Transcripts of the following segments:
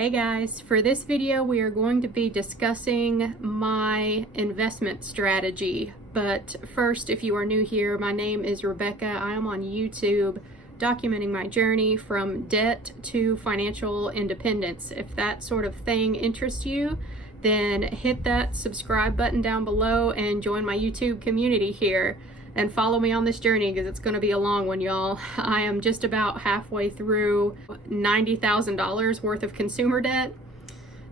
Hey guys, for this video we are going to be discussing my investment strategy. But first, if you are new here, my name is Rebecca. I am on YouTube documenting my journey from debt to financial independence. If that sort of thing interests you, then hit that subscribe button down below and join my YouTube community here. And follow me on this journey because it's going to be a long one, y'all. I am just about halfway through $90,000 worth of consumer debt.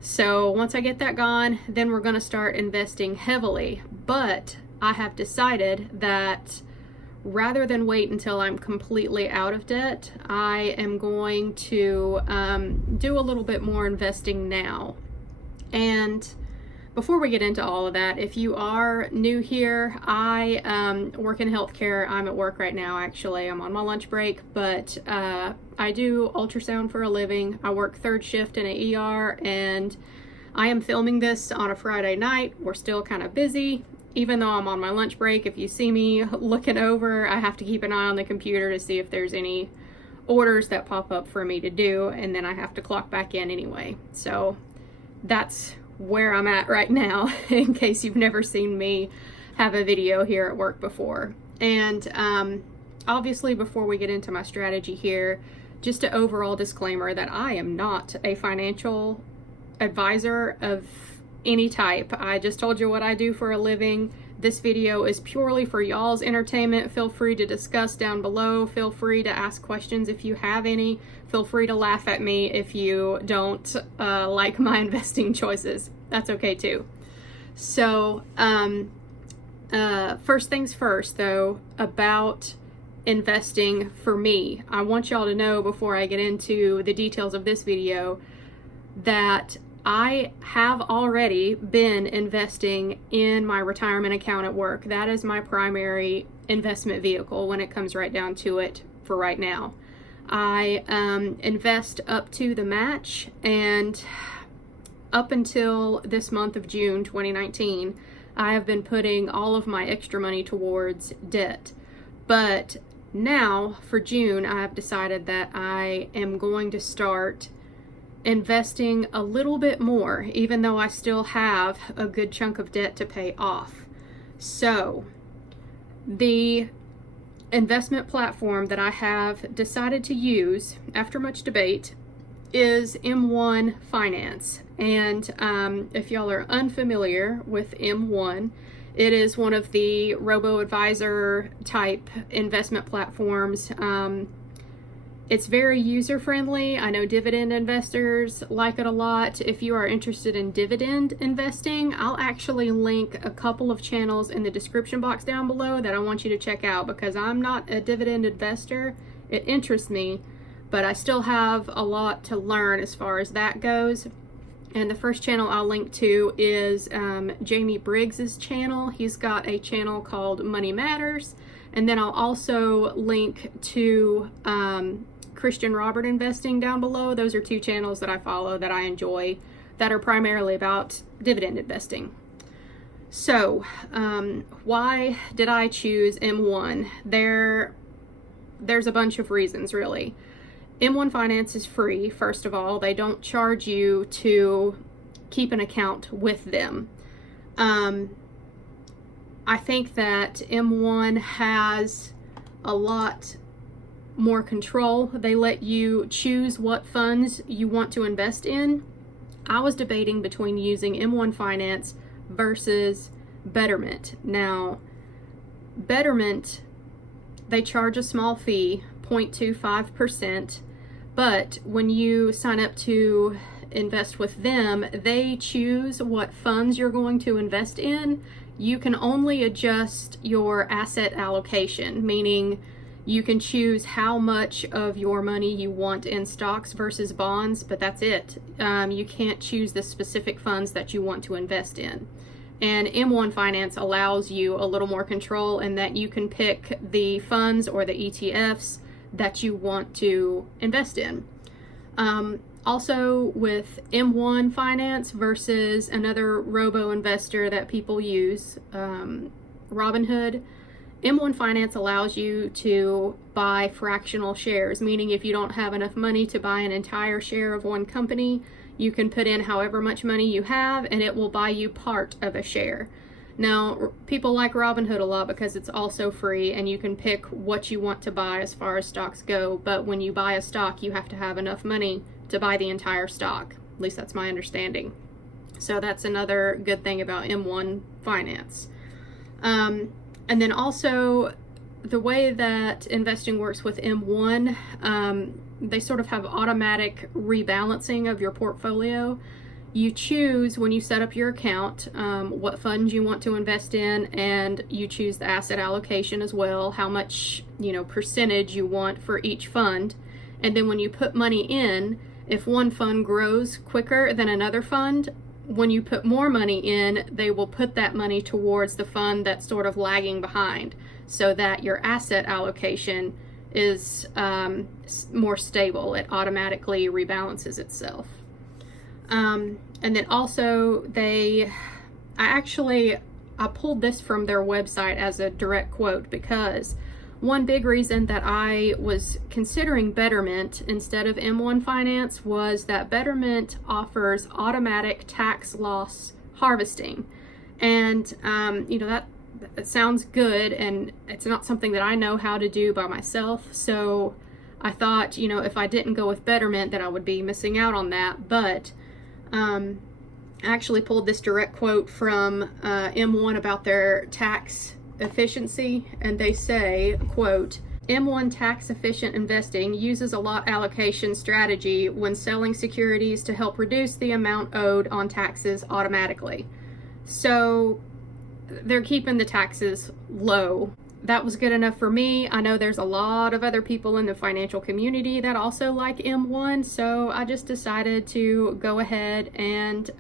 So once I get that gone, then we're going to start investing heavily. But I have decided that rather than wait until I'm completely out of debt, I am going to do a little bit more investing now. And before we get into all of that, if you are new here, I work in healthcare. I'm at work right now, actually. I'm on my lunch break, but I do ultrasound for a living. I work third shift in an ER, and I am filming this on a Friday night. We're still kind of busy. Even though I'm on my lunch break, if you see me looking over, I have to keep an eye on the computer to see if there's any orders that pop up for me to do, and then I have to clock back in anyway. So that's where I'm at right now, in case you've never seen me have a video here at work before. And obviously, before we get into my strategy here, just an overall disclaimer that I am not a financial advisor of any type. I just told you what I do for a living. This video is purely for y'all's entertainment. Feel free to discuss down below. Feel free to ask questions if you have any. Feel free to laugh at me if you don't like my investing choices. That's okay too. So, first things first though, about investing for me. I want y'all to know before I get into the details of this video that I have already been investing in my retirement account at work. That is my primary investment vehicle when it comes right down to it for right now. I invest up to the match, and up until this month of June 2019, I have been putting all of my extra money towards debt. But now for June, I have decided that I am going to start investing a little bit more, even though I still have a good chunk of debt to pay off. So the investment platform that I have decided to use after much debate is M1 Finance. And if y'all are unfamiliar with M1, it is one of the robo-advisor type investment platforms. It's very user-friendly. I know dividend investors like it a lot. If you are interested in dividend investing, I'll actually link a couple of channels in the description box down below that I want you to check out, because I'm not a dividend investor. It interests me, but I still have a lot to learn as far as that goes. And the first channel I'll link to is Jamie Briggs's channel. He's got a channel called Money Matters. And then I'll also link to Christian Robert Investing down below. Those are two channels that I follow that I enjoy, that are primarily about dividend investing. So why did I choose M1? There's a bunch of reasons, really. M1 Finance is free, first of all. They don't charge you to keep an account with them. I think that M1 has a lot more control. They let you choose what funds you want to invest in. I was debating between using M1 Finance versus Betterment. Now, Betterment, they charge a small fee, 0.25%, but when you sign up to invest with them, they choose what funds you're going to invest in. You can only adjust your asset allocation, meaning you can choose how much of your money you want in stocks versus bonds, but that's it. You can't choose the specific funds that you want to invest in. And M1 Finance allows you a little more control in that you can pick the funds or the ETFs that you want to invest in. Also, with M1 Finance versus another robo investor that people use, Robinhood, M1 Finance allows you to buy fractional shares, meaning if you don't have enough money to buy an entire share of one company, you can put in however much money you have and it will buy you part of a share. Now, people like Robinhood a lot because it's also free and you can pick what you want to buy as far as stocks go, but when you buy a stock, you have to have enough money to buy the entire stock. At least that's my understanding. So that's another good thing about M1 Finance. And then also, the way that investing works with M1, they sort of have automatic rebalancing of your portfolio. You choose when you set up your account what funds you want to invest in, and you choose the asset allocation as well, how much percentage you want for each fund. And then when you put money in, if one fund grows quicker than another fund, when you put more money in, they will put that money towards the fund that's sort of lagging behind, so that your asset allocation is more stable. It automatically rebalances itself. And then also I pulled this from their website as a direct quote, because one big reason that I was considering Betterment instead of M1 Finance was that Betterment offers automatic tax loss harvesting. And, that sounds good, and it's not something that I know how to do by myself. So I thought, if I didn't go with Betterment, that I would be missing out on that. But I actually pulled this direct quote from M1 about their tax efficiency, and they say, quote, M1 tax efficient investing uses a lot allocation strategy when selling securities to help reduce the amount owed on taxes automatically. So they're keeping the taxes low. That was good enough for me. I know there's a lot of other people in the financial community that also like M1, so I just decided to go ahead and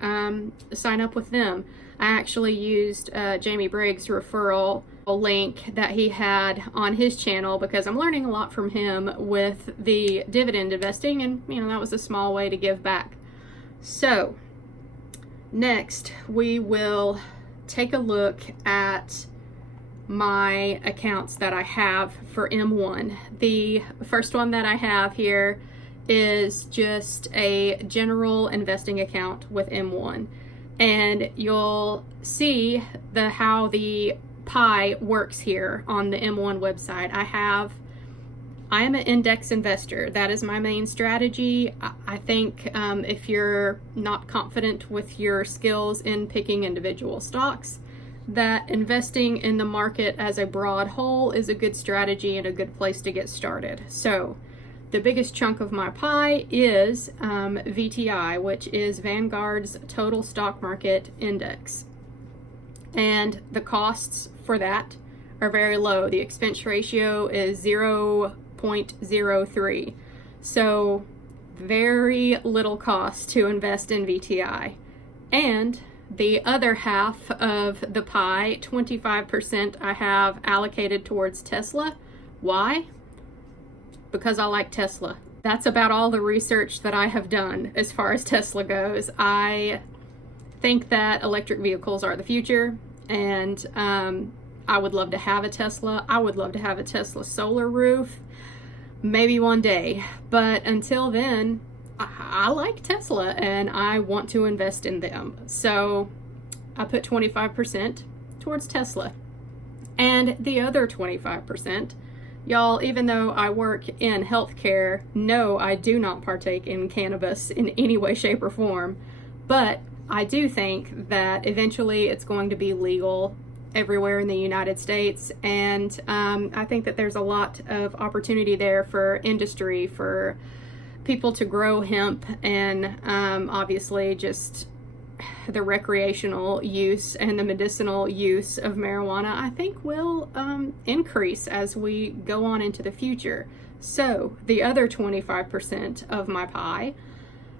sign up with them. I actually used Jamie Briggs' referral link that he had on his channel because I'm learning a lot from him with the dividend investing, and that was a small way to give back. So next we will take a look at my accounts that I have for M1. The first one that I have here is just a general investing account with M1. And you'll see how the pie works here on the M1 website. I am an index investor. That is my main strategy. I think if you're not confident with your skills in picking individual stocks, that investing in the market as a broad whole is a good strategy and a good place to get started. So the biggest chunk of my pie is VTI, which is Vanguard's Total Stock Market Index. And the costs for that are very low. The expense ratio is 0.03. So very little cost to invest in VTI. And the other half of the pie, 25%, I have allocated towards Tesla. Why? Because I like Tesla. That's about all the research that I have done as far as Tesla goes. I think that electric vehicles are the future, and I would love to have a Tesla. I would love to have a Tesla solar roof, maybe one day. But until then, I like Tesla and I want to invest in them. So I put 25% towards Tesla. And the other 25%, y'all, even though I work in healthcare, no, I do not partake in cannabis in any way, shape, or form. But I do think that eventually it's going to be legal everywhere in the United States. And I think that there's a lot of opportunity there for industry, for people to grow hemp, and obviously just the recreational use and the medicinal use of marijuana, I think will increase as we go on into the future. So the other 25% of my pie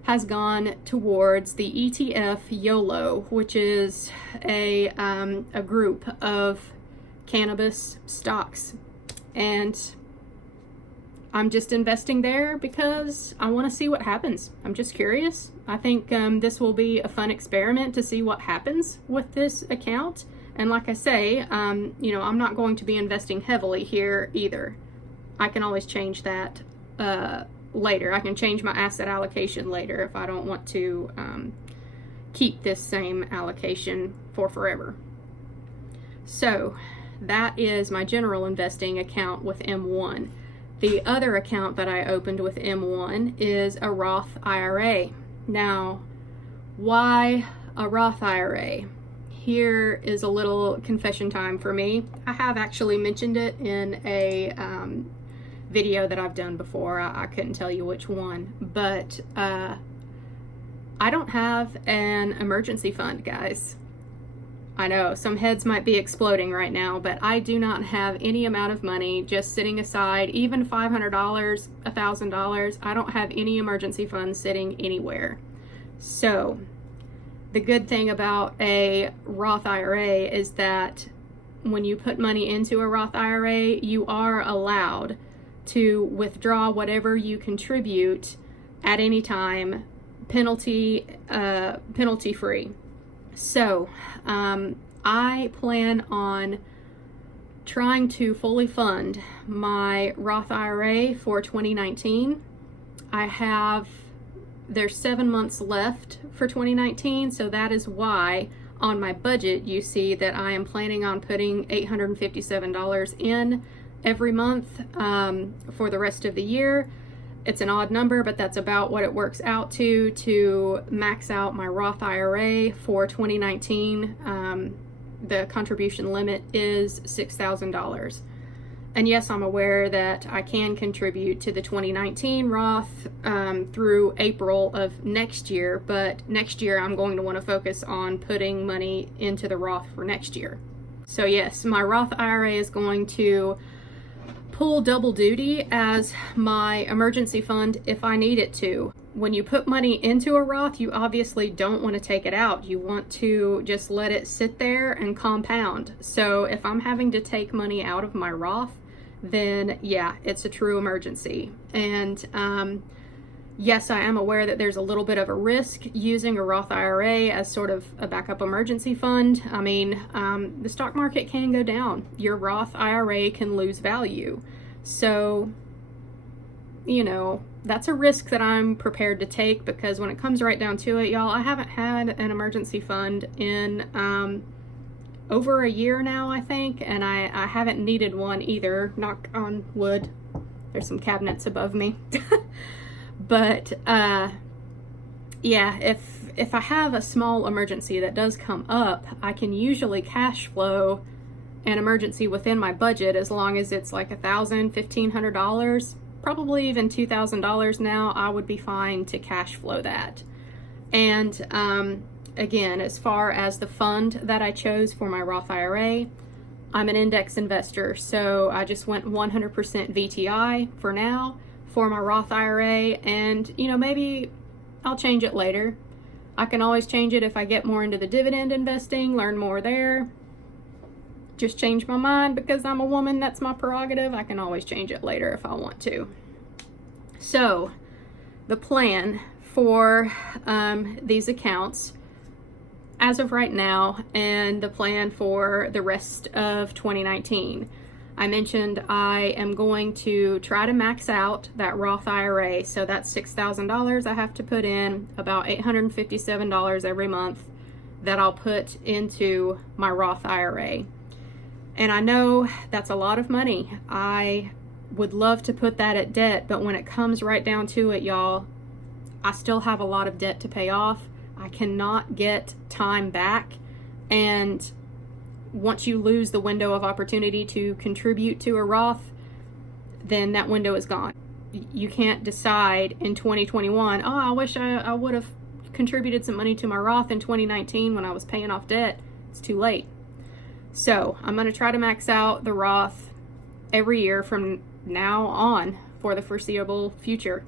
has gone towards the ETF YOLO, which is a group of cannabis stocks. And I'm just investing there because I want to see what happens. I'm just curious. I think this will be a fun experiment to see what happens with this account. And like I say, you know, I'm not going to be investing heavily here either. I can always change that later. I can change my asset allocation later if I don't want to keep this same allocation for forever. So that is my general investing account with M1. The other account that I opened with M1 is a Roth IRA. Now, why a Roth IRA? Here is a little confession time for me. I have actually mentioned it in a video that I've done before. I couldn't tell you which one, but I don't have an emergency fund, guys. I know some heads might be exploding right now, but I do not have any amount of money just sitting aside, even $500, $1,000. I don't have any emergency funds sitting anywhere. So the good thing about a Roth IRA is that when you put money into a Roth IRA, you are allowed to withdraw whatever you contribute at any time, penalty free. So I plan on trying to fully fund my Roth IRA for 2019. There's 7 months left for 2019, so that is why on my budget you see that I am planning on putting $857 in every month for the rest of the year. It's an odd number, but that's about what it works out to max out my Roth IRA for 2019. The contribution limit is $6,000. And yes, I'm aware that I can contribute to the 2019 Roth through April of next year, but next year I'm going to want to focus on putting money into the Roth for next year. So yes, my Roth IRA is going to pull double duty as my emergency fund if I need it to. When you put money into a Roth, you obviously don't want to take it out. You want to just let it sit there and compound. So if I'm having to take money out of my Roth, then yeah, it's a true emergency. And yes, I am aware that there's a little bit of a risk using a Roth IRA as sort of a backup emergency fund. I mean, the stock market can go down. Your Roth IRA can lose value. So, you know, that's a risk that I'm prepared to take, because when it comes right down to it, y'all, I haven't had an emergency fund in over a year now, I think, and I haven't needed one either, knock on wood. There's some cabinets above me. But yeah, if I have a small emergency that does come up, I can usually cash flow an emergency within my budget as long as it's like $1,000, $1,500, probably even $2,000 now. I would be fine to cash flow that. And again, as far as the fund that I chose for my Roth IRA, I'm an index investor, so I just went 100% VTI for now for my Roth IRA, and you know, maybe I'll change it later. I can always change it if I get more into the dividend investing, learn more there. Just change my mind because I'm a woman, that's my prerogative. I can always change it later if I want to. So the plan for these accounts as of right now, and the plan for the rest of 2019. I mentioned I am going to try to max out that Roth IRA. So that's $6,000 I have to put in, about $857 every month that I'll put into my Roth IRA. And I know that's a lot of money. I would love to put that at debt, but when it comes right down to it, y'all, I still have a lot of debt to pay off. I cannot get time back, and once you lose the window of opportunity to contribute to a Roth, then that window is gone. You can't decide in 2021, oh, I wish I would have contributed some money to my Roth in 2019 when I was paying off debt. It's too late. So I'm going to try to max out the Roth every year from now on for the foreseeable future.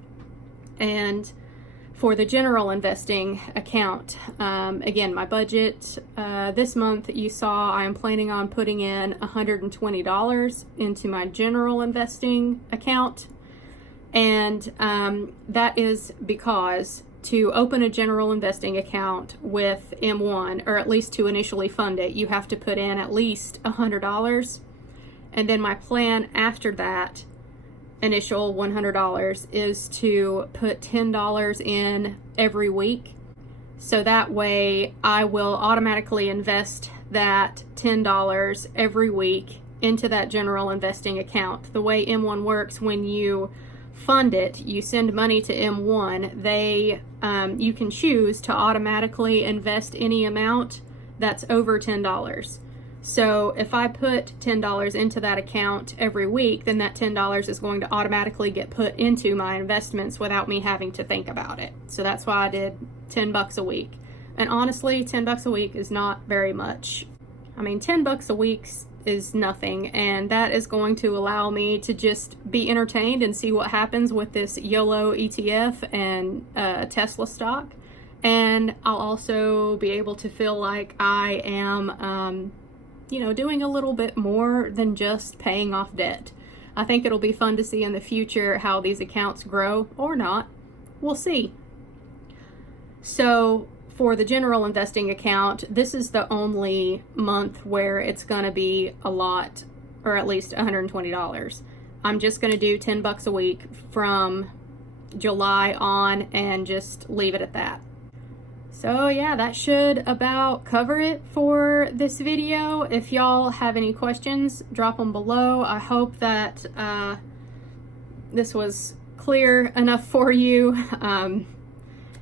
And for the general investing account, again, my budget this month, you saw I am planning on putting in $120 into my general investing account. And that is because to open a general investing account with M1, or at least to initially fund it, you have to put in at least $100. And then my plan after that initial $100 is to put $10 in every week. So that way I will automatically invest that $10 every week into that general investing account. The way M1 works, when you fund it, you send money to M1, you can choose to automatically invest any amount that's over $10. So if I put $10 into that account every week, then that $10 is going to automatically get put into my investments without me having to think about it. So that's why I did $10 a week. And honestly, $10 a week is not very much. I mean, $10 a week is nothing, and that is going to allow me to just be entertained and see what happens with this YOLO ETF and Tesla stock. And I'll also be able to feel like I am doing a little bit more than just paying off debt. I think it'll be fun to see in the future how these accounts grow or not. We'll see. So for the general investing account, this is the only month where it's going to be a lot, or at least $120. I'm just going to do $10 a week from July on and just leave it at that. So yeah, that should about cover it for this video. If y'all have any questions, drop them below. I hope that this was clear enough for you.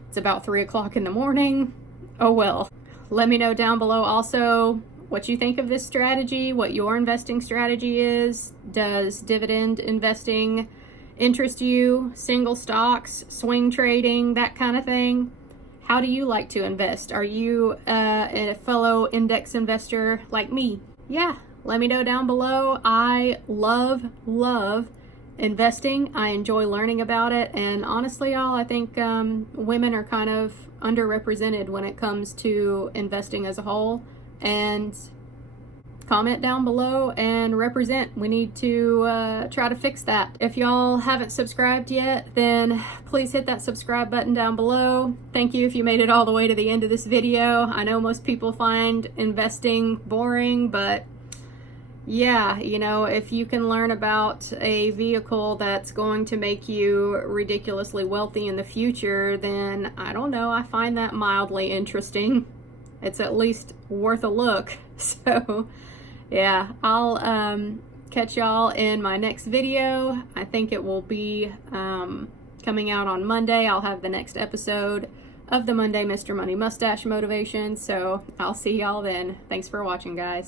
It's about 3 o'clock in the morning. Oh well. Let me know down below also what you think of this strategy, what your investing strategy is. Does dividend investing interest you? Single stocks, swing trading, that kind of thing? How do you like to invest? Are you a fellow index investor like me? Yeah, let me know down below. I love investing. I enjoy learning about it. And honestly, y'all, I think women are kind of underrepresented when it comes to investing as a whole. And comment down below and represent. We need to try to fix that. If y'all haven't subscribed yet, then please hit that subscribe button down below. Thank you if you made it all the way to the end of this video. I know most people find investing boring, but yeah, if you can learn about a vehicle that's going to make you ridiculously wealthy in the future, then I don't know, I find that mildly interesting. It's at least worth a look. So yeah, I'll catch y'all in my next video. I think it will be coming out on Monday. I'll have the next episode of the Monday Mr. Money Mustache Motivation. So I'll see y'all then. Thanks for watching, guys.